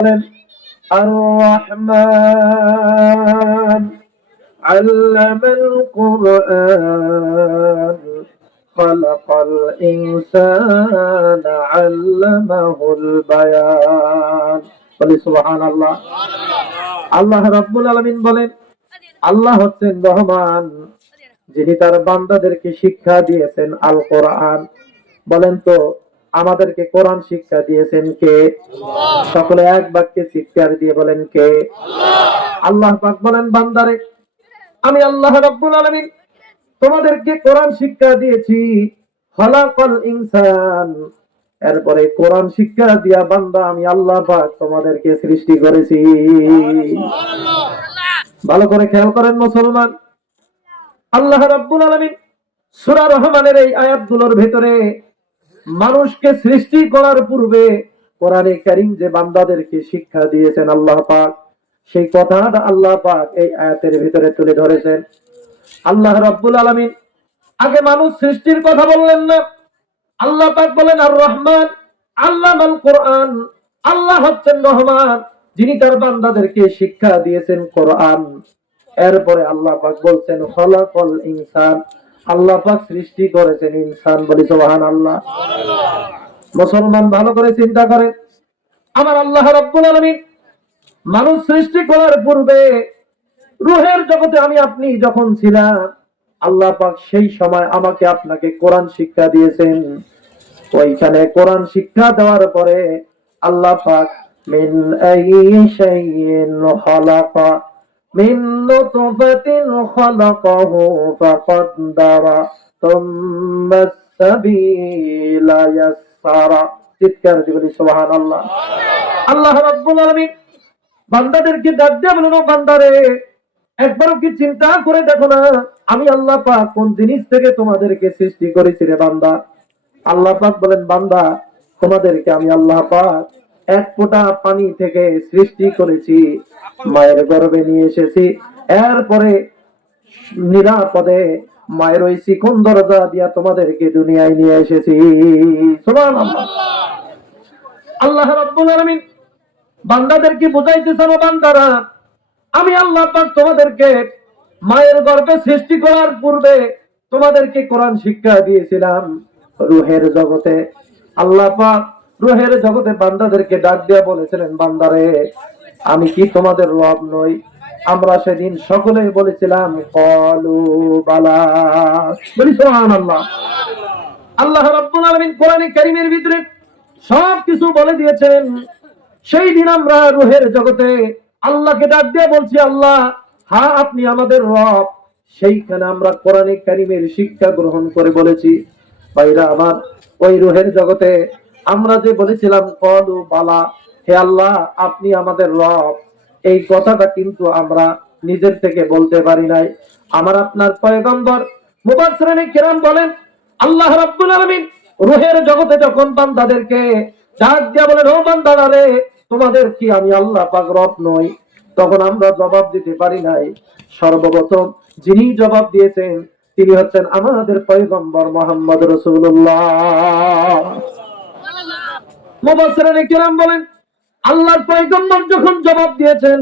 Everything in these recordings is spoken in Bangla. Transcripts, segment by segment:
الرحمن علم القرآن خلق الإنسان علمه البيان বলি সুবহানাল্লাহ। আল্লাহ রাব্বুল আলামিন বলেন, আল্লাহ হচ্ছেন রহমান, যিনি তার বান্দাদেরকে শিক্ষা দিয়েছেন আল কোরআন। বলেন তো, আমাদেরকে কোরআন শিক্ষা দিয়েছেন কে? সকলে এক বাক্যে চিৎকার দিয়ে বলেন কে? আল্লাহ পাক বলেন, বান্দারে, আমি আল্লাহ রাব্বুল আলামিন তোমাদেরকে কোরআন শিক্ষা দিয়েছি। খলাকাল ইনসান, এরপরে কোরআন শিক্ষা দিয়া বান্দা আমি আল্লাহ পাক তোমাদেরকে সৃষ্টি করেছি। ভালো করে খেয়াল করেন মুসলমান, আল্লাহ রাব্বুল আলামিন সূরা রহমানের এই আয়াতগুলোর ভেতরে মানুষকে সৃষ্টি করার পূর্বে কোরআনে কারীম যে বান্দাদেরকে শিক্ষা দিয়েছেন আল্লাহ পাক, সেই কথাটা আল্লাহ পাক এই আয়াতের ভিতরে তুলে ধরেছেন। আল্লাহ রাব্বুল আলামিন আগে মানুষ সৃষ্টির কথা বললেন না। আল্লাহ পাক বলেন আর রহমান আল্লামাল কোরআন, আল্লাহ হচ্ছেন রহমান, যিনি তার বান্দাদেরকে শিক্ষা দিয়েছেন কোরআন। এরপরে আল্লাহ পাক বলছেন খলাকাল ইনসান, আল্লাহ পাক সৃষ্টি করেছেন ইনসান। বলি সুবহানাল্লাহ। মুসলমান ভালো করে চিন্তা করেন, আমার আল্লাহ রাব্বুল আলামিন মানুষ সৃষ্টি করার পূর্বে রূহের জগতে আমি আপনি যখন ছিলাম, আল্লাহ পাক সেই সময় আমাকে আপনাকে কোরআন শিক্ষা দিয়েছেন। ওইখানে কোরআন শিক্ষা দেওয়ার পরে আল্লাহ পাক মিন আইয়ি শাইইন খালাকা মিন নুতফাতিন খালাকাহু ফাকাদ্দারা তুম্মা সাবিলা ইয়াসসারা। চিৎকার দিয়ে বলি সুবহানাল্লাহ। আল্লাহ রাব্বুল আলামিন বান্দাদেরকে ডাক দিয়ে বলেন, ও বান্দারে, একবারও কি চিন্তা করে দেখো না আমি আল্লাহ পাক কোন জিনিস থেকে তোমাদেরকে সৃষ্টি করেছি রে বান্দা? আল্লাহ পাক বলেন, বান্দা, তোমাদেরকে আমি আল্লাহ পাক এক ফোঁটা পানি থেকে সৃষ্টি করেছি, মায়ের গর্ভে নিয়ে এসেছি, এরপরে নিরাপদে মায়ের ওই শিখন দরজা দিয়া তোমাদেরকে দুনিয়ায় নিয়ে এসেছি। সুবহানাল্লাহ। আল্লাহ রাব্বুল আলামিন বান্দাদেরকে বুঝাইতেছেন, বান্দারা, আমি আল্লাহ পাক তোমাদেরকে মায়ের গর্ভে সৃষ্টি করার পূর্বে তোমাদেরকে কোরআন শিক্ষা দিয়েছিলাম রূহের জগতে। আল্লাহ পাক রূহের জগতে বান্দাদেরকে ডাক দিয়ে বলেছিলেন, বান্দারে, আমি কি তোমাদের রব নই? আমরা সেদিন সকলেই বলেছিলাম ক্বালু বালা। বলি সুবহানাল্লাহ। আল্লাহ রাব্বুল আলামিন কোরআনে কারীমের ভিতরে সবকিছু বলে দিয়েছেন। সেই দিন আমরা রূহের জগতে আল্লাহকে ডাক দিয়ে বলছি, আল্লাহ, হ্যাঁ আপনি আমাদের রব। সেইখানে আমরা কোরআনে কারীমের শিক্ষা গ্রহণ করে বলেছি, ভাইরা আমার, ওই রূহের জগতে আমরা যে বলেছিলাম ক্বালু বালা, হে আল্লাহ আপনি আমাদের রব, এই কথাটা কিন্তু আমরা নিজের থেকে বলতে পারি নাই। আমার আপনার পয়গম্বর মুফাসসিরিনে কিরাম বলেন, আল্লাহ রাব্বুল আলামিন রূহের জগতে যখন বান্দাদেরকে ডাক দিয়া বলেন, ও বান্দারা রে, তোমাদের কি আমি আল্লাহ পাক রব নই? তখন আমরা জবাব দিতে পারি নাই। সর্বপ্রথম যিনি জবাব দিয়েছেন তিনি হচ্ছেন আমাদের পয়গম্বর মুহাম্মদ রাসূলুল্লাহ। মুফাসসিরিনে কিরাম বলেন, আল্লাহর পয়গম্বর যখন জবাব দিয়েছেন,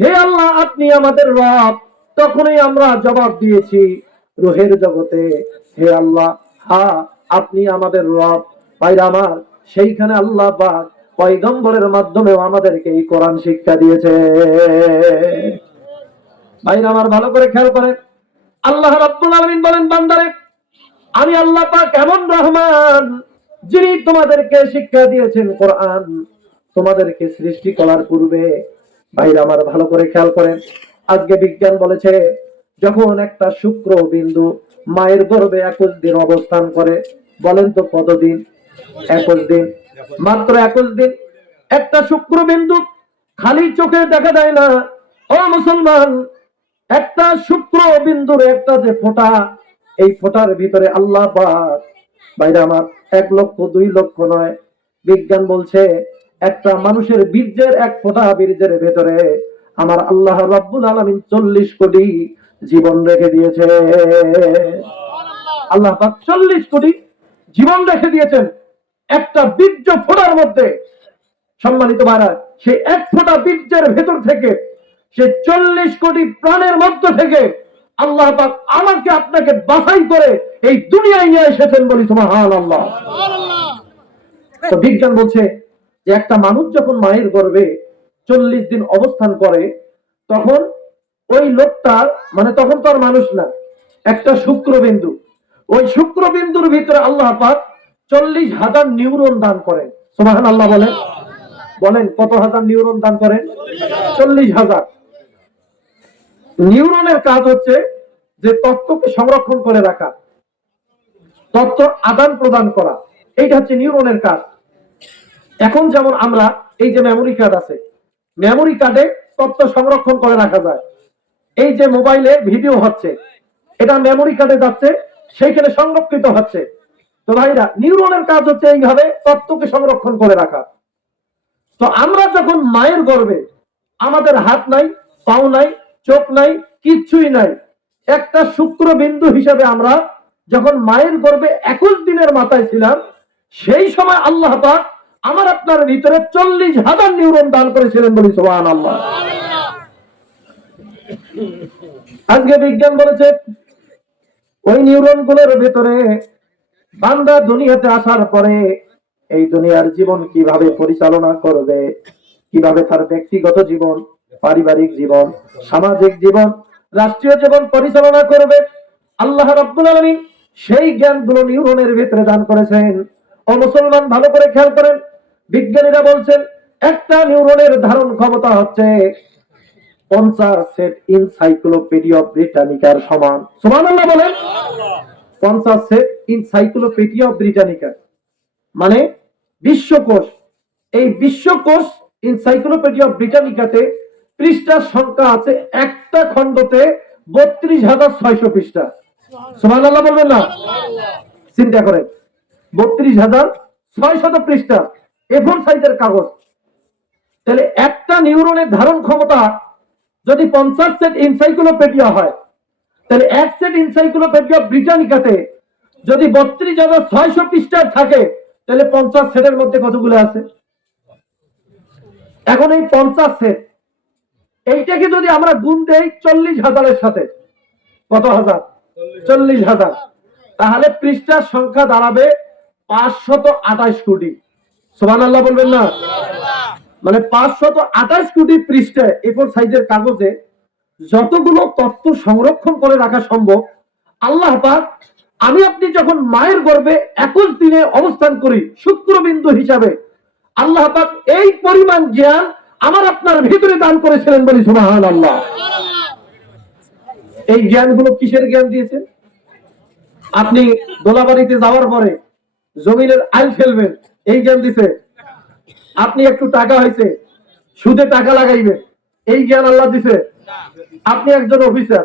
হে আল্লাহ আপনি আমাদের রব, তখনই আমরা জবাব দিয়েছি রূহের জগতে, হে আল্লাহ, হ্যাঁ আপনি আমাদের রব। ভাইরা আমার, সেইখানে আল্লাহ পাক পয়গম্বরের মাধ্যমেও আমাদেরকে এই কোরআন শিক্ষা দিয়েছে। ভাইরা আমার, ভালো করে খেয়াল করেন, আল্লাহ রাব্বুল আলামিন বলেন, বান্দারে, আমি আল্লাহ পাক এমন রহমান, যিনি তোমাদেরকে শিক্ষা দিয়েছেন কোরআন তোমাদেরকে সৃষ্টি করার পূর্বে। ভাইরা আমার, ভালো করে খেয়াল করেন, আজকে বিজ্ঞান বলেছে যখন একটা শুক্র বিন্দু মায়ের গর্ভে 21 দিন অবস্থান করে, বলেন তো কতদিন? 21 দিন, মাত্র 21 দিন। একটা শুক্র বিন্দু খালি চোখে দেখা যায় না। ও মুসলমান, একটা শুক্র বিন্দুর একটা যে ফোঁটা, এই ফোঁটার ভিতরে আল্লাহ পাক, ভাইরা আমার, 1 লক্ষ 2 লক্ষ নয়, বিজ্ঞান বলছে একটা মানুষের বীর্যের এক ফোঁটা বীর্যের ভেতরে আমার আল্লাহ রাব্বুল আলামিন 40 কোটি জীবন রেখে দিয়েছে। আল্লাহ পাক 40 কোটি জীবন রেখে দিয়েছেন একটা বীর্য ফোঁটার মধ্যে। সম্মানিত ভাইরা, সেই এক ফোঁটা বীর্যের ভেতর থেকে, সে 40 কোটি প্রাণের মধ্য থেকে আল্লাহ পাক আমাকে আপনাকে বাছাই করে এই দুনিয়ায় নিয়ে এসেছেন, বলি সুবহানাল্লাহ। তো বিজ্ঞান বলছে যে একটা মানুষ যখন মায়ের গর্ভে 40 দিন অবস্থান করে, তখন ওই লোকটার, মানে তখন তো আর মানুষ না, একটা শুক্রবিন্দু, ওই শুক্রবিন্দুর ভিতরে আল্লাহ পাক 40,000 নিউরন দান করেন। সুবহানাল্লাহ বলেন। বলেন কত হাজার নিউরন দান করেন? 40,000। নিউরনের কাজ হচ্ছে যে তথ্যকে সংরক্ষণ করে রাখা, তথ্য আদান প্রদান করা, এইটা হচ্ছে নিউরনের কাজ। এখন যেমন আমরা এই যে মেমোরি কার্ড আছে, মেমোরি কার্ডে তথ্য সংরক্ষণ করে রাখা যায়। এই যে মোবাইলে ভিডিও হচ্ছে, এটা মেমোরি কার্ডে যাচ্ছে, সেইখানে সংরক্ষিত হচ্ছে। তো ভাইরা, নিউরনের কাজ হচ্ছে এইভাবে তথ্যকে সংরক্ষণ করে রাখা। তো আমরা যখন মায়ের গর্ভে, আমাদের হাত নাই, পাও নাই, চোখ নাই, কিচ্ছুই নাই, একটা শুক্রবিন্দু হিসেবে আমরা যখন মায়ের গর্ভে 21 দিনের মাথায় ছিলাম, সেই সময় আল্লাহ পাক আমার আপনার ভিতরে 40,000 নিউরন দান করেছিলেন, বলি সুবহানাল্লাহ। আজকে বিজ্ঞান বলেছে ওই নিউরন গুলোর ভেতরে বান্দা দুনিয়াতে আসার পরে এই দুনিয়ার জীবন কিভাবে পরিচালনা করবে, কিভাবে তার ব্যক্তিগত জীবন, পারিবারিক জীবন, সামাজিক জীবন, রাষ্ট্রীয় জীবন পরিচালনা করবে, আল্লাহ রাব্বুল আলামিন সেই জ্ঞানগুলো নিউরনের ভিতরে দান করেছেন। ও মুসলমান, ভালো করে খেয়াল করেন, বিজ্ঞানীরা বলছেন একটা নিউরনের ধারণ ক্ষমতা হচ্ছে 50 সেট এনসাইক্লোপিডিয়া ব্রিটানিকার সমান। সুবহানাল্লাহ বলেন। 50 সেট এনসাইক্লোপিডিয়া ব্রিটানিকা মানে বিশ্বকোষ। এই বিশ্বকোষ এনসাইক্লোপিডিয়া ব্রিটানিকাতে পৃষ্ঠার সংখ্যা আছে একটা খণ্ডতে 32,600 পৃষ্ঠা। সুবহানাল্লাহ বলবেন না? চিন্তা করেন, 32,600 পৃষ্ঠা, A4 সাইজের কাগজ। তাহলে একটা নিউরনের ধারণ ক্ষমতা যদি 50 সেট এনসাইক্লোপিডিয়া হয়, তাহলে এক সেট এনসাইক্লোপিডিয়া ব্রিটানিকাতে যদি 32,600 পৃষ্ঠার থাকে, তাহলে 50 সেটের মধ্যে কতগুলো আছে? এখন এই 50 সেট, এইটাকে যদি আমরা গুণ দেই 40,000-এর সাথে, কত হাজার? 40,000, তাহলে পৃষ্ঠার সংখ্যা দাঁড়াবে 528 কোটি। সুবহানাল্লাহ বলবেন না? মানে 528 কোটি পৃষ্ঠায় A4 সাইজের কাগজে যতগুলো তথ্য সংরক্ষণ করে রাখা সম্ভব, আল্লাহ পাক আমি আপনি যখন মায়ের গর্ভে 21 দিনে অবস্থান করি শুক্রবিন্দু হিসাবে, আল্লাহ পাক এই পরিমাণ জ্ঞান আমার আপনার ভিতরে দান করেছিলেন, বলি সুবহানাল্লাহ। এই জ্ঞানগুলো কিসের জ্ঞান দিয়েছেন? আপনি দোলাবাড়িতে যাওয়ার পরে জমিনের আইল ফেলবেন, এই জ্ঞান দিছে। আপনি একটু টাকা হয়েছে, সুদে টাকা লাগাইবেন, এই জ্ঞান আল্লাহ দিছে। আপনি একজন অফিসার,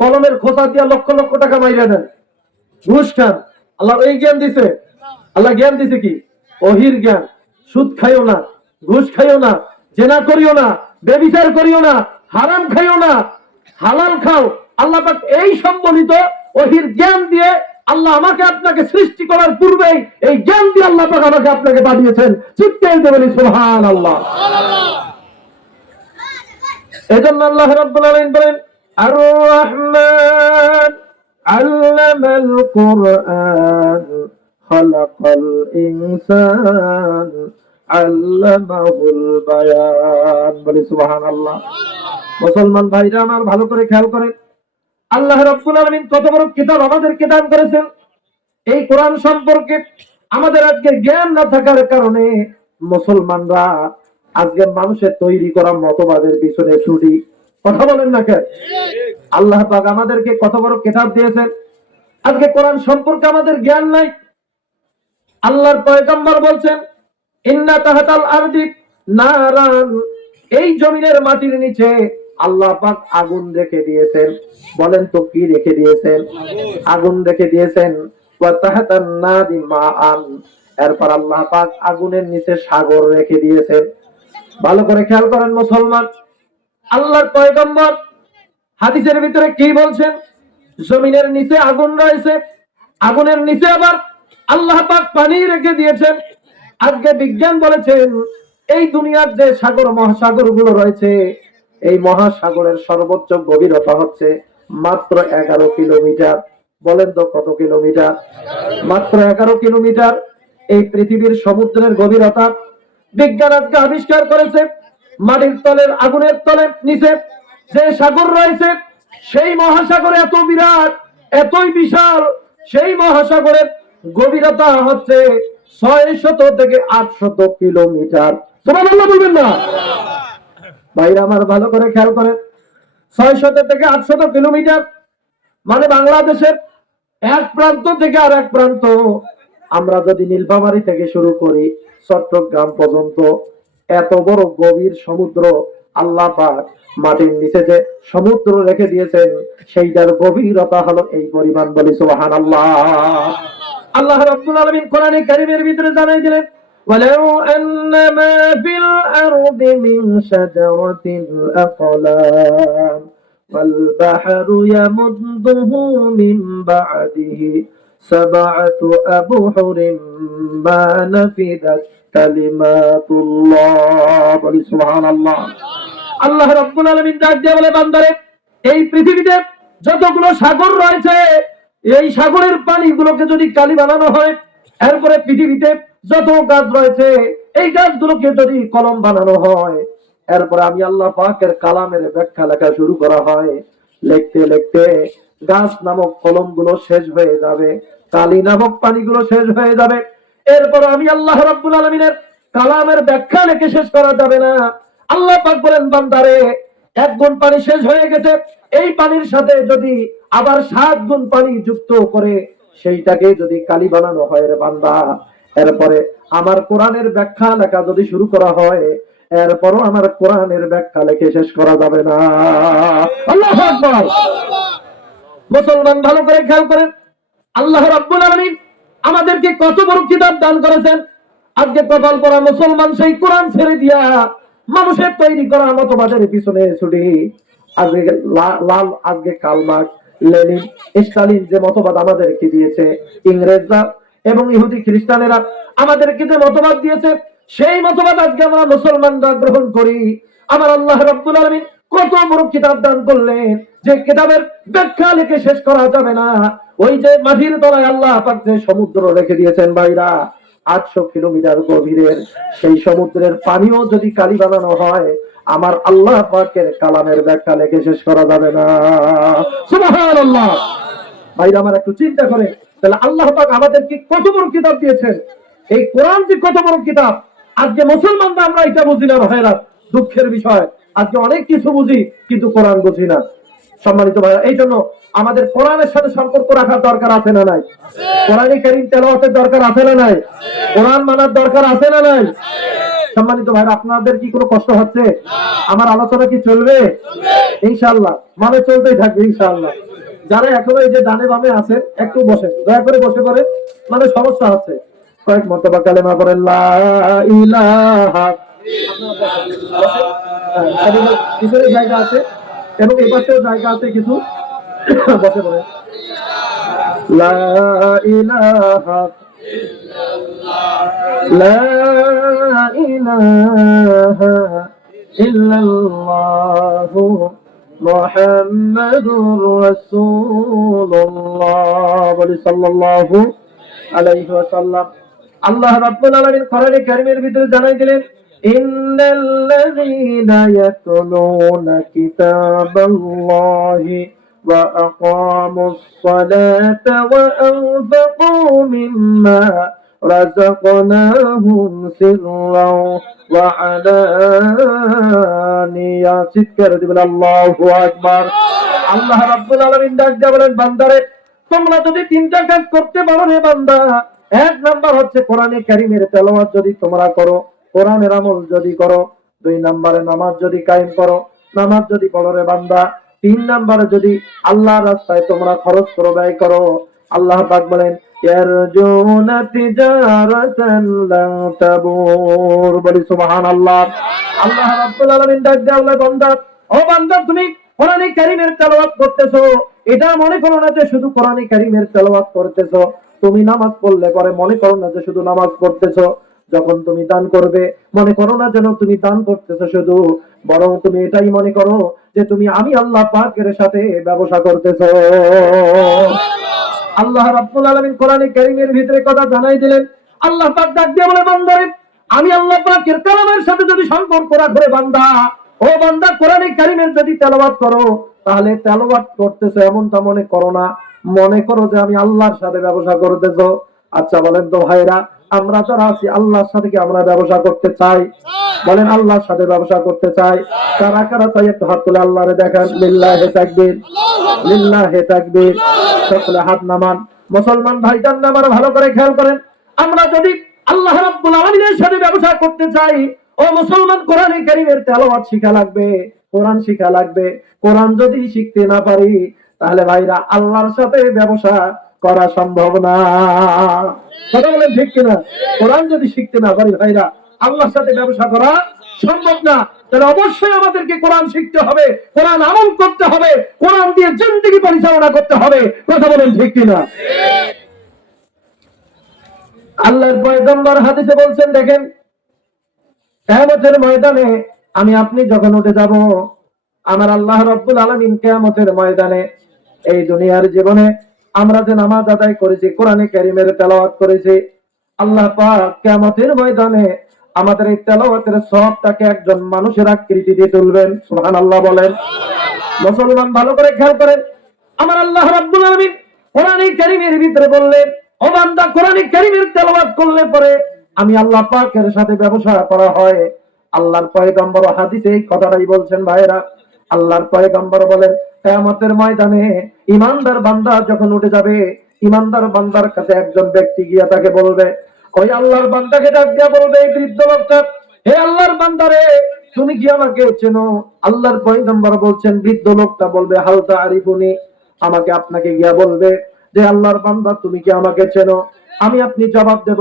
কলমের খোসা দিয়ে লক্ষ লক্ষ টাকা মাইরা দেন, ঘুষ খান, আল্লাহ এই জ্ঞান দিছে। আল্লাহ জ্ঞান দিছে কি? ওহির জ্ঞান। সুদ খাইও না, ঘুষ খাইও না, জেনা করিও না, ব্যভিচার করিও না, হারাম খাইও না, হালাল খাও। আল্লাহ পাক এই সম্বলিত ওহির জ্ঞান দিয়ে আল্লাহ আমাকে আপনাকে সৃষ্টি করার পূর্বেই এই জ্ঞান দিয়ে আল্লাহ পাক আমাকে আপনাকে পাঠিয়েছেন। চিৎকার বলি সুবহানাল্লাহ। এজন্য আল্লাহ রাব্বুল আলামিন বলেন, আর রহমান আল্লামাল কুরআন খালাকাল ইনসান আল্লামাহুল বায়ান, বলি সুবহানাল্লাহ। মুসলমান ভাইরা আমার, ভালো করে খেয়াল করেন, আল্লাহ রাব্বুল আলামিন কত বড় কিতাব আমাদেরকে দান করেছেন। এই কোরআন সম্পর্কে আমাদের আজকে জ্ঞান না থাকার কারণে মুসলমানরা আজকে মানুষের তৈরি করা মতবাদের পিছনে ছুটি। কথা বলেন না কেন? আল্লাহ পাক আমাদেরকে কত বড় কিতাব দিয়েছেন, আজকে কোরআন সম্পর্কে আমাদের জ্ঞান নাই। আল্লাহর পয়গম্বর বলছেন, ইন্না তাহাতাল আরদি নারান, এই জমিনের মাটির নিচে আল্লাহ পাক আগুন রেখে দিয়েছেন। বলেন তো কি রেখে দিয়েছেন? আগুন রেখে দিয়েছেন। ওয়া তাহাতান নাদি মাআন, এরপর আল্লাহ পাক আগুনের নিচে সাগর রেখে দিয়েছেন। ভালো করে খেয়াল করেন মুসলমান, আল্লাহর পয়গম্বর হাদিসের ভিতরে কি বলছেন? জমিনের নিচে আগুন রয়েছে, আগুনের নিচে আবার আল্লাহ পাক পানি রেখে দিয়েছেন। আজকে বিজ্ঞান বলেছেন এই দুনিয়ার যে সাগর মহাসাগর গুলো রয়েছে, এই মহাসাগরের সর্বোচ্চ গভীরতা হচ্ছে মাত্র 11 কিলোমিটার। বলেন তো কত কিলোমিটার? মাত্র 11 কিলোমিটার। এই পৃথিবীর সমুদ্রের গভীরতা বিজ্ঞান আজকে আবিষ্কার করেছে, মাটির তলের আগুনের তলের নিচে যে সাগর রয়েছে, সেই মহাসাগর এত বিরাট, এতই বিশাল, সেই মহাসাগরের গভীরতা হচ্ছে 600 থেকে 800 কিলোমিটার। সুবহানাল্লাহ বলবেন না? ভাইরা আমার ভালো করে খেয়াল করেন, 600 থেকে 800 কিলোমিটার মানে বাংলাদেশের এক প্রান্ত থেকে আর এক প্রান্ত। আমরা যদি নীলফামারী থেকে শুরু করি চট্টগ্রাম পর্যন্ত, এত বড় গভীর সমুদ্র আল্লাহ পাক মাটির নিচে যে সমুদ্র রেখে দিয়েছেন, সেইটার গভীরতা হলো এই পরিমাণ। বলি সুবহানাল্লাহ। আল্লাহ রাব্বুল আলামিন কোরআনে কারীমের ভিতরে জানাই দিলেন, ওয়ালাউ আন্নামা ফিল আরদি মিন শাজারাতিন আকলাম والبحر يمده من بعده 7 أبحر ما نفدت كلمات الله। سبحان الله। আল্লাহ রাব্বুল আলামিন ডাক দিয়ে বলে, বান্দারে, এই পৃথিবীতে যতগুলো সাগর রয়েছে, এই সাগরের পানিগুলোকে যদি কালি বানানো হয়, এরপরে পৃথিবীতে যত গাছ রয়েছে, এই গাছগুলোকে যদি কলম বানানো হয়, এরপরে আমি আল্লাহ পাকের কালামের ব্যাখ্যা লেখা শুরু করা হয়, লিখতে লিখতে গাছ নামক কলম গুলো শেষ হয়ে যাবে, কালি নামক পানিগুলো শেষ হয়ে যাবে। এরপর আমি আল্লাহ রাব্বুল আলামিনের কালামের ব্যাখ্যা লিখে শেষ করা যাবে না। আল্লাহ পাক বলেন, বান্দারে, 1 গুণ পানি শেষ হয়ে গেছে, এই পানির সাথে যদি আবার 7 গুণ পানি যুক্ত করে সেইটাকে যদি কালি বানানো হয় রে বান্দা, এরপরে আমার কোরআনের ব্যাখ্যা লেখা যদি শুরু করা হয়, এরপরও আমার কোরআনের ব্যাখ্যা লিখে শেষ করা যাবে না। আল্লাহু আকবার। মুসলমান ভালো করে খেয়াল করেন, আল্লাহ রাব্বুল আলামিন আমাদেরকে কত বড় কিতাব দান করেছেন। আজকে কপাল পরা মুসলমান সেই কোরআন ছেড়ে দিয়া মানুষের তৈরি করা মতবাদের পিছনে ছুটি। আজকে লাল, আজকে কার্ল মার্কস, লেনিন, স্টালিন যে মতবাদ আমাদেরকে দিয়েছে, ইংরেজরা এবং ইহুদি খ্রিস্টানেরা আমাদেরকে যে মতবাদ দিয়েছে, সেই মতবাদ আজকে আমরা মুসলমানরা গ্রহণ করি। আমার আল্লাহ রাব্বুল আলামিন কত বড় কিতাব দান করলেন, যে কিতাবের ব্যাখ্যা লিখে শেষ করা যাবে না। ওই যে মাটির তলায় আল্লাহ পাক যে সমুদ্র রেখে দিয়েছেন ভাইরা, 800 কিলোমিটার গভীরের, সেই সমুদ্রের পানিও যদি কালি বানানো হয়, আমার আল্লাহ পাকের কালামের ব্যাখ্যা লিখে শেষ করা যাবে না। সুবহানাল্লাহ। ভাইরা আমার একটু চিন্তা করে, তাহলে আল্লাহ পাক আমাদেরকে কত বড় কিতাব দিয়েছেন। এই কোরআন যে কত বড় কিতাব, আজকে মুসলমানরা আমরা এটা বুঝি না ভাইরা। দুঃখের বিষয়, আজকে অনেক কিছু বুঝি কিন্তু কোরআন বুঝি না। সম্মানিত ভাইরা, এই জন্য আমাদের কোরআনের সাথে সম্পর্ক রাখার দরকার আছে না নাই? কোরআনে কারীম তেলাওয়াতের দরকার আছে না নাই? কোরআন মানার দরকার আছে না নাই? সম্মানিত ভাইরা, আপনাদের কি কোনো কষ্ট হচ্ছে? আমার আলোচনা কি চলবে? ইনশাআল্লাহ, মানে চলতেই থাকবে ইনশাআল্লাহ। যারা এখনো এই যে ডানে বামে আছেন, একটু বসেন, দয়া করে বসে পড়ে, মানে সমস্যা হচ্ছে। কয়েক মর্তবা কালেমা পড়েন, লা ইলাহা। পিছনে জায়গা আছে এবং এই পাশেও জায়গা আছে কিছু, বসে পড়ে। লা ইলাহা লা ইলাহা ইল্লাল্লাহু মুহাম্মাদুর রাসূলুল্লাহ। বলি সাল্লাল্লাহু আলাইহি ওয়াসাল্লাম। আল্লাহ রাব্বুল আলামিন কোরআনে কারীমের ভিতরে জানাই দিলেন, ইন্নাল্লাযীনা ইয়াতলুনা কিতাবাল্লাহি ওয়া আকামুস সালাতা ওয়া আনফাকু মিম্মা রাযাকনাহুম সিররাও ওয়া আলানিয়া। চিৎকার দিবেন আল্লাহু আকবার। আল্লাহ রাব্বুল আলামিন ডাক দিয়ে বলেন, বান্দারে, তোমরা যদি 3টা কাজ করতে পারো রে বান্দা, 1 নাম্বার হচ্ছে কোরআনে কারীমের তেলাওয়াত যদি তোমরা করো, কোরআনের আমল যদি করো, 2 নম্বরে নামাজ যদি কায়েম করো, নামাজ যদি পড়ো রে বান্দা, 3 নম্বরে যদি আল্লাহর রাস্তায় তোমরা খরচ করো, ব্যয় করো। আল্লাহ পাক বলেন, ইয়ারজুনা তিজারাতান লান তাবুর। বলি সুবহানাল্লাহ। আল্লাহ রাব্বুল আলামিন ডাক দিয়ে বলে, বান্দা, ও বান্দা, তুমি কোরআনে কারীমের তেলাওয়াত করতেছো, এটা মনে করো না যে শুধু কোরআনে কারীমের তেলাওয়াত করতেছো। তুমি নামাজ পড়লে পরে মনে করো না যে শুধু নামাজ পড়তেছো। যখন তুমি দান করবে মনে করো না যেন তুমি দান করতেছো শুধু, বরং তুমি এটাই মনে করো যে তুমি আমি আল্লাহ পাকের সাথে ব্যবসা করতেছো। আল্লাহ রাব্বুল আলামিন কোরআনে কারীমের ভিতরে কথা জানাই দিলেন। আল্লাহ পাক ডাক দিয়ে বলে, বান্দারে আমি আল্লাহ পাকের কালামের সাথে যদি সম্পর্ক রাখো বান্দা, ও বান্দা কোরআনে কারীমের যদি তেলাওয়াত করো, তাহলে তেলাওয়াত করতেছো এমনটা মনে করো না, মনে করো যে আমি আল্লাহর সাথে ব্যবসা করতেছো। আচ্ছা বলেন তো ভাইরা, আমরা যারা আছি আল্লাহর সাথে কি আমরা ব্যবসা করতে চাই? বলেন আল্লাহর সাথে ব্যবসা করতে চাই? কারা কারা চাই একটু হাত তুলে আল্লাহরে দেখান। লিল্লাহি তাকবীর, লিল্লাহি তাকবীর। সকলে হাত নামান। মুসলমান ভাইজান আমার ভালো করে খেয়াল করেন, আমরা যদি আল্লাহ রাব্বুল আলামিনের সাথে ব্যবসা করতে চাই, ও মুসলমান কোরআনে কারীমের তেলাওয়াত শিখা লাগবে, কোরআন শিখা লাগবে। কোরআন যদি শিখতে না পারি তাহলে ভাইরা আল্লাহর সাথে ব্যবসা করা সম্ভব না। কথা বলেন ঠিক কিনা? কোরআন যদি শিখতে না পারি ভাইরা আল্লাহর সাথে ব্যবসা করা সম্ভব না। তাহলে অবশ্যই আমাদেরকে কোরআন শিখতে হবে, কোরআন আমল করতে হবে, কোরআন দিয়ে জিন্দেগি পরিচালনা করতে হবে। কথা বলেন ঠিক কিনা? আল্লাহর পয়গম্বর হাদিসে বলছেন, দেখেন কিয়ামতের ময়দানে আমি আপনি যখন উঠে যাব, আমার আল্লাহ রাব্বুল আলামিন কিয়ামতের ময়দানে এই দুনিয়ার জীবনে আমরা যে নামাজ আদায় করেছি, কোরআনে কারীমের তেলাওয়াত করেছি, আল্লাহ পাক কিয়ামতের ময়দানে আমাদের এই তেলাওয়াতের সওয়াবটাকে একজন মানুষের আকৃতি দিয়ে তুলবেন। সুবহানাল্লাহ বলেন। মুসলমান ভালো করে খেয়াল করেন, আমার আল্লাহ রাব্বুল আলামিন কোরআনে কারীমের ভিতরে বললেন, ও বান্দা কোরআনে কারীমের তেলাওয়াত করলে পরে আমি আল্লাহ পাকের সাথে ব্যবসা করা হয়। আল্লাহর পয়গম্বর হাদিসে এই কথাটাই বলছেন ভাইরা। আল্লাহর পয়গম্বর বলেন, কিয়ামতের ময়দানে ঈমানদার বান্দা যখন উঠে যাবে, ঈমানদার বান্দার কাছে একজন ব্যক্তি গিয়া তাকে বলবে, ওই আল্লাহর বান্দাকে ডাক দিয়া বলবে, এই বৃদ্ধ লোকটা, হে আল্লাহর বান্দারে তুমি কি আমাকে চেনো? আল্লাহর পয়গম্বর বলছেন, বৃদ্ধ লোকটা বলবে, হাল তারিফুনি, আমাকে আপনাকে গিয়া বলবে যে আল্লাহর বান্দা তুমি কি আমাকে চেনো? আমি আপনি জবাব দেব,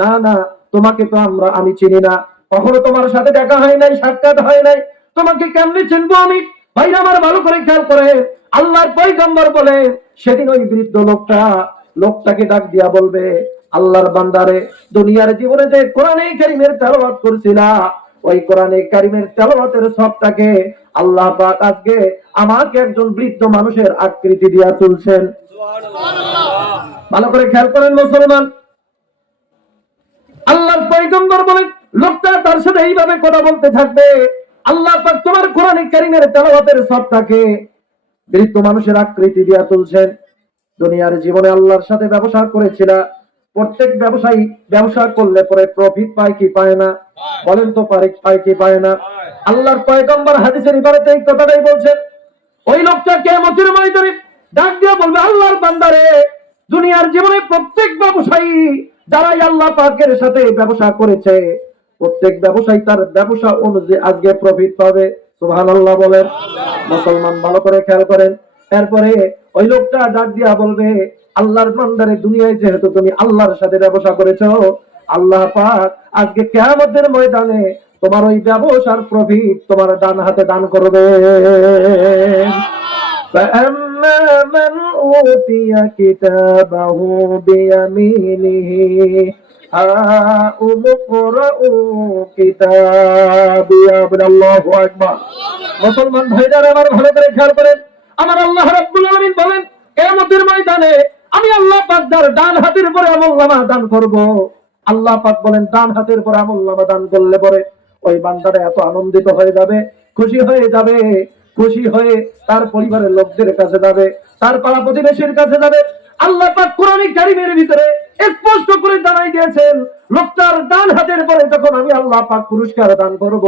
না না, তোমাকে তো আমি চিনি না, কখনো তোমার সাথে দেখা হয় নাই, সাক্ষাৎ হয় নাই, তোমাকে কেমনে চিনবো আমি? ভাই আমার ভালো করে খেয়াল করে, আল্লাহর পয়গম্বর বলে সেদিন ওই বৃদ্ধ লোকটাকে ডাক দিয়া বলবে, আল্লাহর বান্দারে দুনিয়ার জীবনে যে কোরআনে কারীমের তেলাওয়াত করছিলা, ওই কোরআনে কারীমের তেলাওয়াতের সবটাকে আল্লাহ পাক আজকে আমাকে একজন বৃদ্ধ মানুষের আকৃতি দিয়া তুলছেন। ভালো করে খেয়াল করেন মুসলমান। আল্লাহর পয়গম্বর বলেন, লোকটা তার সাথে এইভাবে কথা বলতে থাকবে, আল্লাহ পাক তোমার কোরআনে কারীমের তেলাওয়াতের সবটাকে বৃদ্ধ মানুষের আকৃতি দিয়া তুলছেন। দুনিয়ার জীবনে আল্লাহর সাথে ব্যবসা করেছিল, প্রত্যেক ব্যবসায়ী ব্যবসা করলে পরে প্রফিট পায় কি পায় না? বলেন তো পায় কি পায় না? আল্লাহর পয়গম্বর হাদিসের ইবারতে এই কথাটাই বলছেন। ওই লোকটা কিয়ামতের ময়দানে ডাক দিয়ে বলবে, আল্লাহর বান্দারে দুনিয়ার জীবনে প্রত্যেক ব্যবসায়ী যারাই আল্লাহ পাকের সাথে ব্যবসা করেছে, প্রত্যেক ব্যবসায়ী তার ব্যবসা অনুযায়ী আজকে প্রফিট পাবে। সুবহানাল্লাহ বলেন। মুসলমান ভালো করে খেয়াল করেন। এরপরে ওই লোকটা ডাক দিয়া বলবে, আল্লাহর বান্দারে দুনিয়ায় যেহেতু তুমি আল্লাহর সাথে ব্যবসা করেছো, আল্লাহ পাক আজকে কিয়ামতের ময়দানে তোমার ওই ব্যবসার প্রফিট তোমার ডান হাতে দান করবে। فأما من أوتي كتابه بيمينه هاؤم اقرءوا كتابيه আল্লাহু আকবার। মুসলমান ভাইরা আমার ভালো করে খেয়াল করেন, আমার আল্লাহ রাব্বুল আলামিন বলেন, কিয়ামতের ময়দানে আমি আল্লাহ পাক যার ডান হাতের উপরে আমলনামা দান করব। আল্লাহ পাক বলেন, ডান হাতের উপরে আমলনামা দান করলে পরে ওই বান্দাটা এত আনন্দিত হয়ে যাবে, খুশি হয়ে যাবে, খুশি হয়ে তার পরিবারের লোকদের কাছে যাবে, তার পাড়া প্রতিবেশীর কাছে যাবে। আল্লাহ পাক কোরআনে কারীমের ভিতরে স্পষ্ট করে জানাই দিয়েছেন, লোকটার ডান হাতের পরে যখন আমি আল্লাহ পাক পুরস্কার দান করব,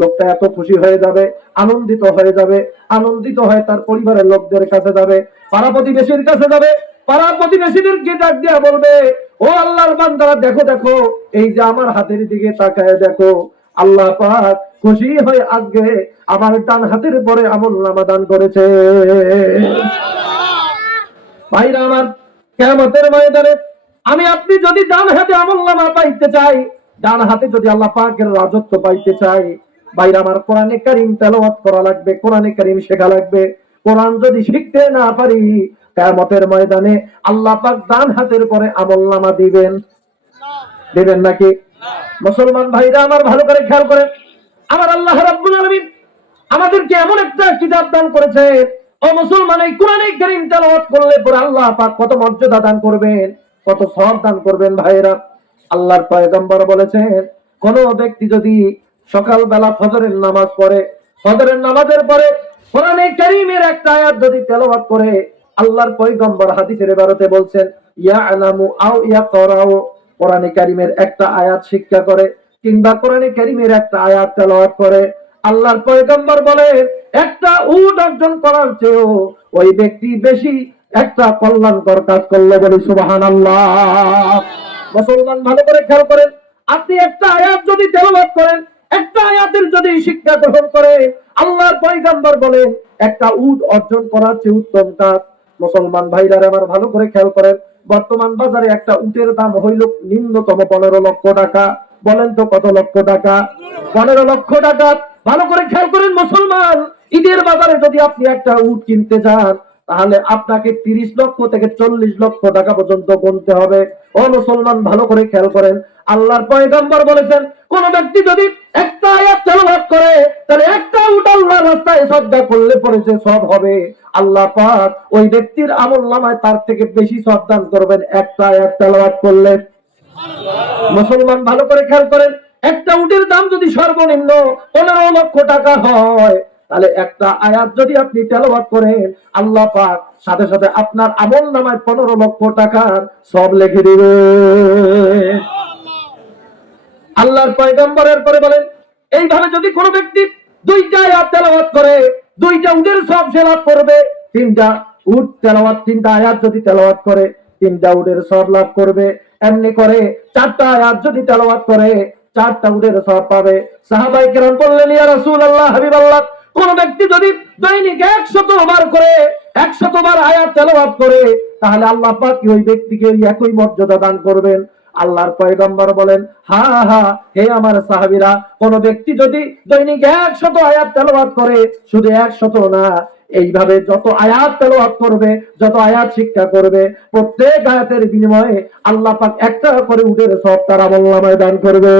লোকটা এত খুশি হয়ে যাবে, আনন্দিত হয়ে যাবে, আনন্দিত হয়ে তার পরিবারের লোকদের কাছে যাবে, পাড়া প্রতিবেশীর কাছে যাবে, পাড়া প্রতিবেশীদেরকে ডাক দিয়া বলবে, ও আল্লাহর বান্দারা দেখো দেখো, এই যে আমার হাতের দিকে তাকায় দেখো, আল্লাহ পাক খুশি হয়ে আজকে আমার ডান হাতের পরে আমলনামা দান করেছে। ভাইরা আমার, কিয়ামতের ময়দানে আমি আপনি যদি ডান হাতে আমলনামা পাইতে চাই, ডান হাতে যদি আল্লাহ পাকের রাজত্ব পাইতে চাই, ভাইরা আমার কোরআনে কারীম তেলাওয়াত করা লাগবে, কোরআনে কারীম শেখা লাগবে। কোরআন যদি শিখতে না পারি, কিয়ামতের ময়দানে আল্লাহ পাক ডান হাতের পরে আমলনামা দিবেন নাকি? মুসলমান ভাইরা আমার ভালো করে খেয়াল করেন, আমার আল্লাহ রাব্বুল আলামিন আমাদেরকে এমন একটা কিতাব দান করেছে, ও মুসলমান, এই কোরআনে কারীম তেলাওয়াত করলে পরে আল্লাহ পাক কত মর্যাদা দান করবেন, কত সওয়াব দান করবেন। ভাইরা, আল্লাহর পয়গম্বর বলেছেন, কোন ব্যক্তি যদি সকালবেলা ফজরের নামাজ পড়ে, ফজরের নামাজের পরে কোরআনে কারীমের একটা আয়াত যদি তেলাওয়াত করে, আল্লাহর পয়গম্বর হাদিসের ইবারতে বলছেন, ইয়ালামু আও ইয়াকরাউ, কোরআনে কারীমের একটা আয়াত শিক্ষা করে কিংবা কোরআনে কারীমের একটা আয়াত তেলাওয়াত করে, আল্লাহর পয়গম্বর বলেন একটা উট অর্জন করার চেয়েও ওই ব্যক্তি বেশি একটা কল্যাণকর কাজ করলো। বলি সুবহানাল্লাহ। মুসলমান ভালো করে খেয়াল করেন, আপনি একটা আয়াত যদি তেলাওয়াত করেন, একটা আয়াতের যদি শিক্ষা গ্রহণ করে, আল্লাহর পয়গম্বর বলেন একটা উট অর্জন করার চেয়ে উত্তম কাজ। মুসলমান ভাইরা আমার ভালো করে খেয়াল করেন, বর্তমান বাজারে একটা উটের দাম হইল নিম্নতম 15 লক্ষ টাকা। বলেন তো কত লক্ষ টাকা? 15 লক্ষ টাকা। ভালো করে খেয়াল করেন মুসলমান, ঈদের বাজারে যদি আপনি একটা উট কিনতে যান, তাহলে আপনাকে 30 লক্ষ থেকে 40 লক্ষ টাকা পর্যন্ত গুনতে হবে। ও মুসলমান ভালো করে খেয়াল করেন, আল্লাহর পয়গম্বর বলেছেন কোন ব্যক্তি যদি একটা আয়াত তেলাওয়াত করে, তাহলে একটা উট আল্লাহর রাস্তায় সদকা করলে পরে যে সওয়াব হবে, আল্লাহ পাক ওই ব্যক্তির আমলনামায় তার থেকে বেশি সওয়াব দান করবেন একটা আয়াত তেলাওয়াত করলে। মুসলমান ভালো করে খেয়াল করেন, একটা উটের দাম যদি সর্বনিম্ন 15 লক্ষ টাকা হয়, তাহলে একটা আয়াত যদি আপনি তেলাওয়াত করেন, আল্লাহ পাক সাথে সাথে আপনার আমলনামায় 15 লক্ষ টাকার সওয়াব লিখে দিবে। আল্লাহর পয়গম্বরের পরে বলেন, এইভাবে যদি কোনো ব্যক্তি দুইটা আয়াত তেলাওয়াত করে, দুইটা উটের সওয়াব সে লাভ করবে। তিনটা উট তেলাওয়াত, তিনটা আয়াত যদি তেলাওয়াত করে, তিনটা উটের সওয়াব লাভ করবে। এমনি করে চারটা আয়াত যদি তেলাওয়াত করে, চারটা উটের সওয়াব পাবে। সাহাবায়ে কেরাম বললেন, ইয়া রাসূলুল্লাহ, হাবিবাল্লাহ, কোন ব্যক্তি যদি দৈনিক 100 বার করে, 100 বার আয়াত তেলাওয়াত করে, তাহলে আল্লাহ পাক ওই ব্যক্তিকে ওই একই মর্যাদা দান করবেন। আল্লাহর পয়গম্বর বলেন, হা হা, হে আমার সাহাবীরা, কোন ব্যক্তি যদি দৈনিক 100 আয়াত তেলাওয়াত করে, শুধু 100 না, এইভাবে যত আয়াত তেলাওয়াত করবে, যত আয়াত শিক্ষা করবে, প্রত্যেক আয়াতের বিনিময়ে আল্লাহ পাক একটা করে উটের সওয়াব তার আমলনামায় দান করবে।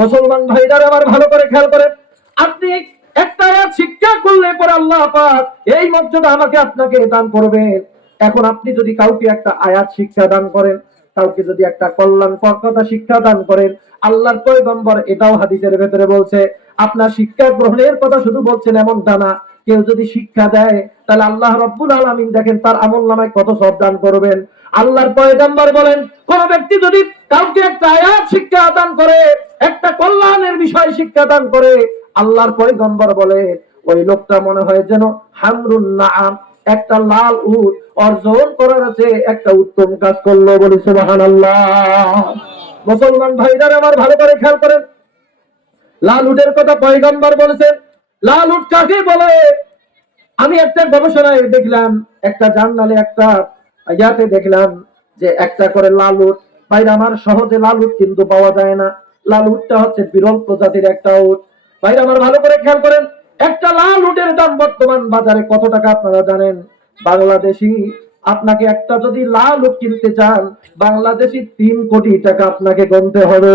মুসলমান ভাইরা আমার ভালো করে খেয়াল করেন, আপনি একটা আয়াত শিক্ষা করলে পরে আল্লাহ পাক এই মর্যাদা আমাকে আপনাকে দান করবেন। এখন আপনি যদি কাউকে একটা আয়াত শিক্ষা দান করেন, কাউকে যদি একটা কল্যাণকর কথা শিক্ষা দান করেন, আল্লাহর পয়গম্বর এটাও হাদিসের ভেতরে বলছে, আপনার শিক্ষা গ্রহণের কথা শুধু বলছেন এমনটা না, কেউ যদি শিক্ষা দেয়, তাহলে আল্লাহ রাব্বুল আলামিন দেখেন তার আমলনামায় কত সওয়াব দান করবেন। আল্লাহর পয়গম্বর বলেন, কোন ব্যক্তি যদি কাউকে একটা আয়াত শিক্ষা দান করে, একটা কল্যাণের বিষয় শিক্ষা দান করে, আল্লাহর পয়গম্বর বলে ওই লোকটা মনে হয় যেন হামরুন নাআম, একটা লাল উট অর্জন করার আছে একটা উত্তম কাজ করলো। বলি সুবহানাল্লাহ। মুসলমান ভাইরা আমার ভালো করে খেয়াল করেন, লাল উটের কথা পয়গম্বর বলেছেন। লাল উট কাকে বলে? আমি একটা গবেষণায় দেখলাম, একটা জার্নালে, একটা ইয়াতে দেখলাম যে একটা করে লাল উট, ভাইরা আমার, সহজে লাল উট কিন্তু পাওয়া যায় না। লাল উটটা হচ্ছে বিরল প্রজাতির একটা উট। ভাইরা আমার ভালো করে খেয়াল করেন, একটা লাল উটের দাম বর্তমান বাজারে কত টাকা আপনারা জানেন? বাংলাদেশি, আপনাকে একটা যদি লাল উট কিনতে চান, বাংলাদেশি 3 কোটি টাকা আপনাকে গুনতে হবে।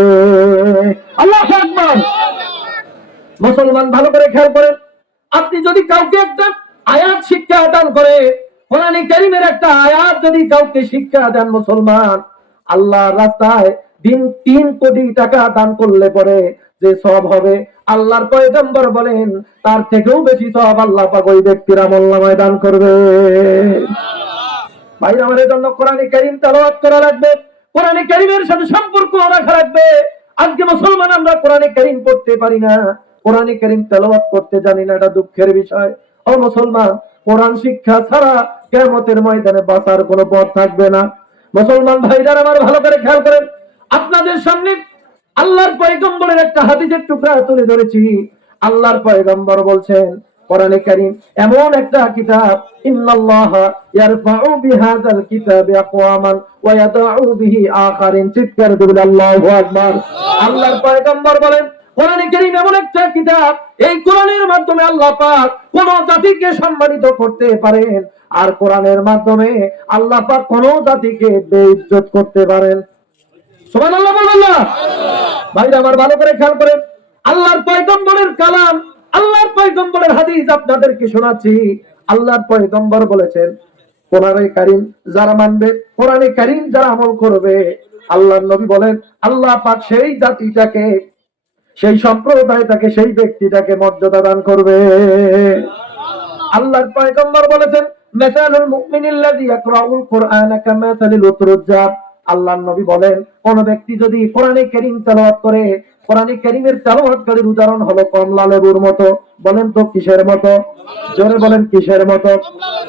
আল্লাহু আকবার। মুসলমান ভালো করে খেয়াল করেন, আপনি যদি কাউকে একটা আয়াত শিক্ষা দান করে, কোরআনে কারীমের একটা আয়াত যদি কাউকে শিক্ষা দেন, মুসলমান, আল্লাহর রাস্তায় দিন 3 কোটি টাকা দান করলে পরে যে সওয়াব হবে, আল্লাহর পয়গম্বর বলেন তার থেকেও বেশি সওয়াব আল্লাহ পাক ওই ব্যক্তির আমলনামায় দান করবে। ভাই আমার, এজন্য কোরআনে কারীম তেলাওয়াত করা লাগবে, কোরআনে কারীমের সাথে সম্পর্ক রাখা লাগবে। আজকে মুসলমান আমরা কোরআনে কারীম পড়তে পারি না, কোরআনে কারীম তেলাওয়াত করতে জানি না, এটা দুঃখের বিষয়। ও মুসলমান, কোরআন শিক্ষা ছাড়া কিয়ামতের ময়দানে বাঁচার কোনো পথ থাকবে না। মুসলমান ভাইরা আমার ভালো করে খেয়াল করেন, আপনাদের সামনে আল্লাহর পয়গম্বরের একটা হাদিসের টুকরা তুলে ধরেছি। আল্লাহর পয়গম্বর বলছেন, কোরআনে কারীম এমন একটা কিতাব, ইন্নাল্লাহা ইয়ারফাউ বিহাযাল কিতাবি আকওয়ামান ওয়া ইয়াদউ বিহি আখারিন। চিৎকার দিবেন আল্লাহু আকবার। আল্লাহর পয়গম্বর বলেন, কোরআনে কারীম এমন একটা কিতাব, এই কোরআনের মাধ্যমে আল্লাহ পাক কোন জাতিকে সম্মানিত করতে পারেন, আর কোরআনের মাধ্যমে আল্লাহ পাক কোন জাতিকে বেইজ্জত করতে পারেন। সুবহানাল্লাহ বলবেন না? ভাইরা আমার ভালো করে খেয়াল করেন, আল্লাহর পয়গম্বরের কালাম, আল্লাহর পয়গম্বরের হাদিস আপনাদেরকে শোনাচ্ছি। আল্লাহর পয়গম্বর বলেছেন, কোরআনে কারীম যারা মানবে, কোরআনে কারীম যারা আমল করবে, আল্লাহর নবী বলেন আল্লাহ পাক সেই জাতিটাকে, সেই সম্প্রদায়টাকে, সেই ব্যক্তিটাকে মর্যাদা দান করবে। আল্লাহর পয়গম্বর বলেছেন, মাসালুল মুমিনিল্লাযী ইয়াকরাউল কুরআনা কামাসালিল উতরুজ্জাব। আল্লাহর নবী বলেন, কোন ব্যক্তি যদি কোরআনে কারীম তেলাওয়াত করে, কোরআনে কারীমের তেলাওয়াতকারীর উদাহরণ হলো কমলা লেবুর মতো। বলেন তো কিসের মতো? জোরে বলেন কিসের মতো?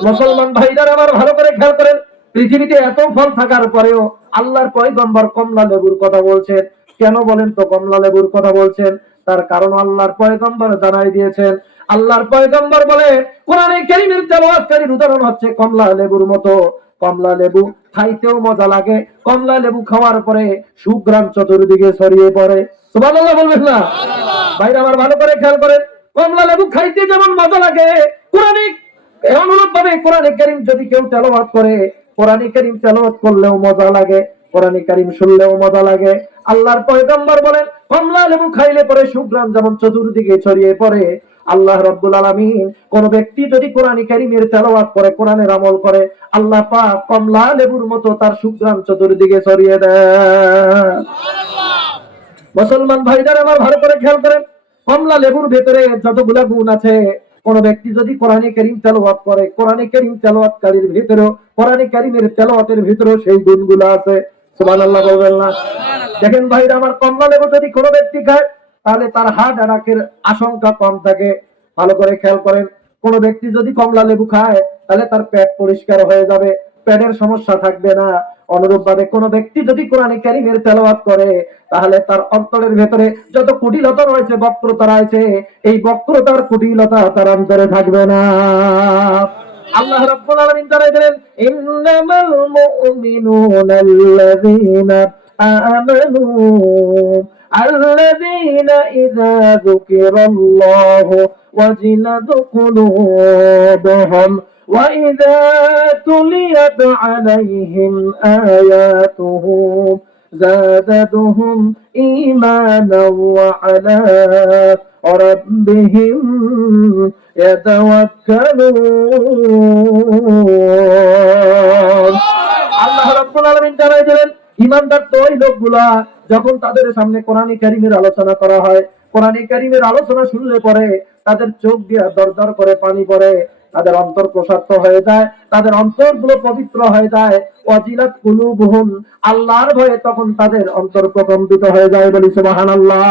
মুসলমান ভাইরা আমার ভালো করে খেয়াল করেন, পৃথিবীতে এত ফল থাকার পরেও আল্লাহর পয়গম্বর কমলা লেবুর কথা বলছেন। কেন বলেন তো কমলা লেবুর কথা বলছেন? তার কারণ আল্লাহর পয়গম্বর জানাই দিয়েছেন। আল্লাহর পয়গম্বর বলে কোরআনে কারীমের তেলাওয়াতকারীর উদাহরণ হচ্ছে কমলা লেবুর মতো। কমলা লেবু খাইতেও মজা লাগে, কমলা লেবু খাওয়ার পরে সুঘ্রাণ চতুর্দিকে ছড়িয়ে পড়ে। সুবহানাল্লাহ বলবেন না? ভাইরা আমার ভালো করে খেয়াল করেন, কমলা লেবু খাইতে যেমন মজা লাগে, কোরআনে অনুরূপ ভাবে কোরআনে কারীম যদি কেউ তেলাওয়াত করে, কোরআনে কারীম তেলাওয়াত করলেও মজা লাগে, কোরআনে কারীম শুনলেও মজা লাগে। আল্লাহর পয়গম্বর বলেন, কমলা লেবু খাইলে পরে সুঘ্রাণ যেমন চতুর্দিকে ছড়িয়ে পড়ে, আল্লাহ রাব্বুল আলামিন কোন ব্যক্তি যদি কোরআনে কারীমের তেলাওয়াত করে, কোরআনের আমল করে, আল্লাহ পাক কমলা লেবুর মতো তার সুঘ্রাণ চতুর্দিকে ছড়িয়ে দেয়। মুসলমান ভাইদের আমার ভালো করে খেয়াল করেন, কমলা লেবুর ভেতরে যতগুলা গুণ আছে, কোন ব্যক্তি যদি কোরআনে কারীম তেলাওয়াত করে, কোরআনে কারীম তেলাওয়াতকারীর ভিতরেও, কোরআনে কারীমের তেলাওয়াতের ভিতরেও সেই গুণগুলো আছে। সুবহানাল্লাহ বলবেন না? দেখেন ভাইরা আমার, কমলা লেবু যদি কোনো ব্যক্তি খায়, তাহলে তার হার্ট অ্যাটাকের আশঙ্কা কম থাকে। ভালো করে খেয়াল করেন, কোন ব্যক্তি যদি কমলা লেবু খায়, তাহলে তার পেট পরিষ্কার হয়ে যাবে, পেটের সমস্যা থাকবে না। অনুরূপ ভাবে কোন ব্যক্তি যদি কোরআনে কারীমের তেলাওয়াত করে, তাহলে তার অন্তরের ভেতরে যত কুটিলতা রয়েছে, বক্রতা রয়েছে, এই বক্রতার কুটিলতা তার অন্তরে থাকবে না। আল্লাহ রাব্বুল আলামিন জানাই দিলেন, ইন্নামাল মুমিনুনাল্লাযীনা আমানু আল্লাযীনা ইযা যুকিরাল্লাহু ওয়াজিলাত কুলুবুহুম وإذا تليت عليهم آياته زادتهم إيمانا وعلى ربهم يتوكلون। আল্লাহ রাব্বুল আলামিন জানাই দিলেন, ঈমানদার তো ওই লোকগুলা যখন তাদের সামনে কোরআনে কারীমের আলোচনা করা হয়, কোরআনে কারীমের আলোচনা শুনলে পরে তাদের চোখ দিয়ে দরদর করে পানি পড়ে, তাদের অন্তর প্রশান্ত হয়ে যায়, তাদের অন্তরগুলো পবিত্র হয়ে যায়। ওয়াজিলাত কুলুবুহুম, আল্লাহর ভয়ে তখন তাদের অন্তর প্রকম্পিত হয়ে যায়। বলি সুবহানাল্লাহ।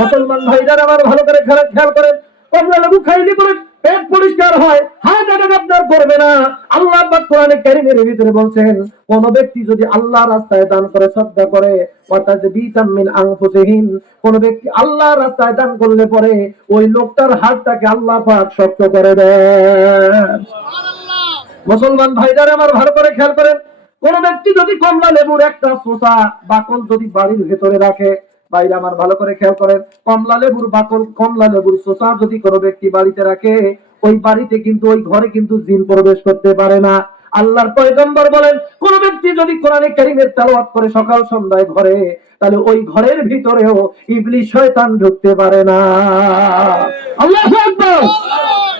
মুসলমান ভাইরা আমার ভালো করে খেয়াল করেন, কমলা লেবু খাইলে পরে পেট পরিষ্কার হয়, হার্ট অ্যাটাক আপনার করবে না। আল্লাহ পাক কোরআনে কারীমের ভিতরে বলছেন, কোন ব্যক্তি যদি আল্লাহর রাস্তায় দান করে, সদকা করে, ওয়াতাজবিতাম মিন আনফুসিহিম, কোন ব্যক্তি আল্লাহর রাস্তায় দান করলে পরে ওই লোকটার হাতটাকে আল্লাহ পাক শক্ত করে দেন। মুসলমান ভাইরা আমার ভালো করে খেয়াল করেন, কোন ব্যক্তি যদি কমলা লেবুর একটা চোষা বাকল যদি বাড়ির ভেতরে রাখে, ভাইরা আমার ভালো করে খেয়াল করেন, কমলা লেবুর বাকল, কমলা লেবুর চোষা যদি কোনো ব্যক্তি বাড়িতে রাখে, ওই বাড়িতে কিন্তু, ওই ঘরে কিন্তু জিন প্রবেশ করতে পারে না। আল্লাহর পয়গম্বর বলেন, কোন ব্যক্তি যদি কোরআনে কারীমের তেলাওয়াত করে সকাল সন্ধ্যায় ঘরে, তাহলে ওই ঘরের ভিতরেও ইবলিস শয়তান ঢুকতে পারে না। আল্লাহু আকবার।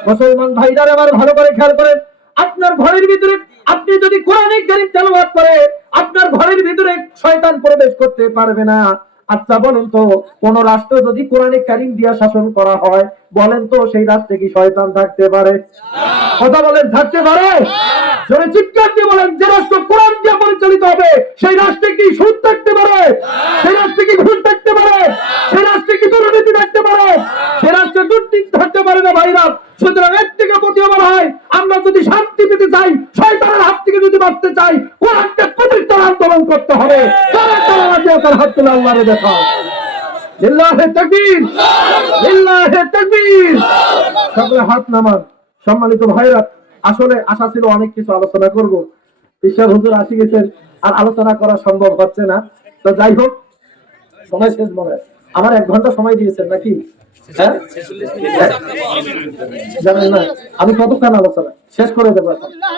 মুসলমান ভাইরা আমার ভালো করে খেয়াল করেন, আপনার ঘরের ভিতরে আপনি যদি কোরআনে কারীম তেলাওয়াত করে, আপনার ঘরের ভিতরে শয়তান প্রবেশ করতে পারবে না। আচ্ছা বলেন তো, কোন রাষ্ট্র যদি কোরআনে কারীম দিয়া শাসন করা হয়, বলেন তো সেই রাষ্ট্রে কি শয়তান থাকতে পারে? কথা বলেন, থাকতে পারে? জোরে চিৎকার দিয়ে বলেন, যে রাষ্ট্র কোরআন দিয়ে পরিচালিত হবে, সেই রাষ্ট্রে কি সুদ থাকতে পারে? সেই রাষ্ট্রে কি ঘুষ থাকতে পারে? সেই রাষ্ট্রে কি দুর্নীতি থাকতে পারে? সেই রাষ্ট্রে দুর্নীতি থাকতে পারে না ভাইরা। সুতরাং এর থেকে প্রতিবার হয়, আমরা যদি শান্তি পেতে চাই, শয়তানের হাত থেকে যদি বাঁচতে চাই, কোরআনকে প্রতিষ্ঠার আন্দোলন করতে হবে। তার হাত তুলে আল্লাহরে দেখা। লিল্লাহি তাকবীর, লিল্লাহি তাকবীর। সকলে হাত নামান। সম্মানিত ভাইরা, আসলে আশা ছিল অনেক কিছু আলোচনা করব, ঈশ্বর হুজুর আসি গেছেন, আর আলোচনা করা সম্ভব হচ্ছে না। তো যাই হোক, সময় শেষ মনে হয়। আমার 1 ঘন্টা সময় দিয়েছেন নাকি? জানেন না আমি কতক্ষণ আলোচনা শেষ করে দেবো।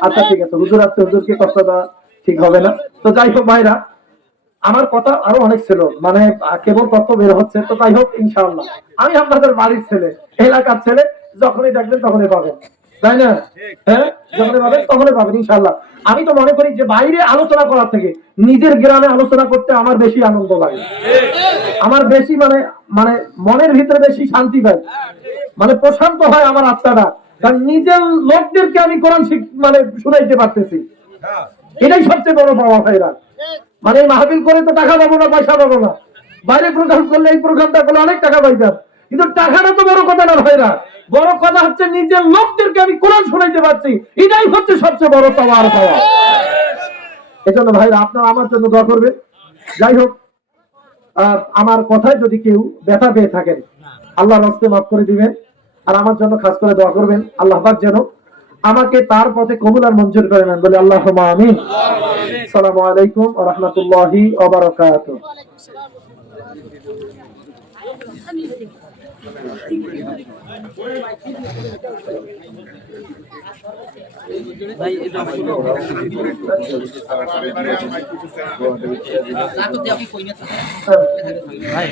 আচ্ছা ঠিক আছে, হুজুর আসতে হুজুরকে কষ্ট দেওয়া ঠিক হবে না। তো যাই হোক ভাইরা, আমার কথা আরো অনেক ছিল, মানে কেবল তথ্য বের হচ্ছে, তো তাই হোক ইনশাআল্লাহ। আমি আপনাদের বাড়ির ছেলে, এলাকার ছেলে, যখনই ডাকবেন তখনই পাবেন, তাই না? হ্যাঁ, যখনই পাবেন তখনই পাবেন ইনশাআল্লাহ। আমি তো মনে করি যে বাইরে আলোচনা করার থেকে নিজের গ্রামে আলোচনা করতে আমার বেশি আনন্দ লাগে, আমার বেশি মানে মানে মনের ভিতরে বেশি শান্তি পাই, মানে প্রশান্ত হয় আমার আত্মাটা, কারণ নিজের লোকদেরকে আমি কোরআন মানে শুনাইতে পারতেছি, এটাই সবচেয়ে বড় পাওয়া ভাইরা। মানে এই মাহফিল করে তো টাকা পাবো না, পয়সা পাবো না, বাইরে প্রোগ্রাম করলে এই প্রোগ্রামটা করলে অনেক টাকা পাইতাম, কিন্তু টাকাটা তো বড় কথা না ভাইরা, বড় কথা হচ্ছে নিজের লোকদেরকে আমি কোরআন শোনাইতে পারছি, এটাই হচ্ছে সবচেয়ে বড় পাওয়া আর পাওয়া। এজন্য ভাইরা আপনারা আমার জন্য দোয়া করবেন। যাই হোক, আমার কথায় যদি কেউ ব্যথা পেয়ে থাকেন আল্লাহর রাস্তে মাফ করে দিবেন, আর আমার জন্য খাস করে দোয়া করবেন আল্লাহ পাক যেন আমাকে তার পথে কবুল আর মঞ্জুর করে নেন, বলে আল্লাহুম্মা আমিন। আসসালামু আলাইকুম ওয়া রাহমাতুল্লাহি ওয়া বারাকাতুহু। ভাই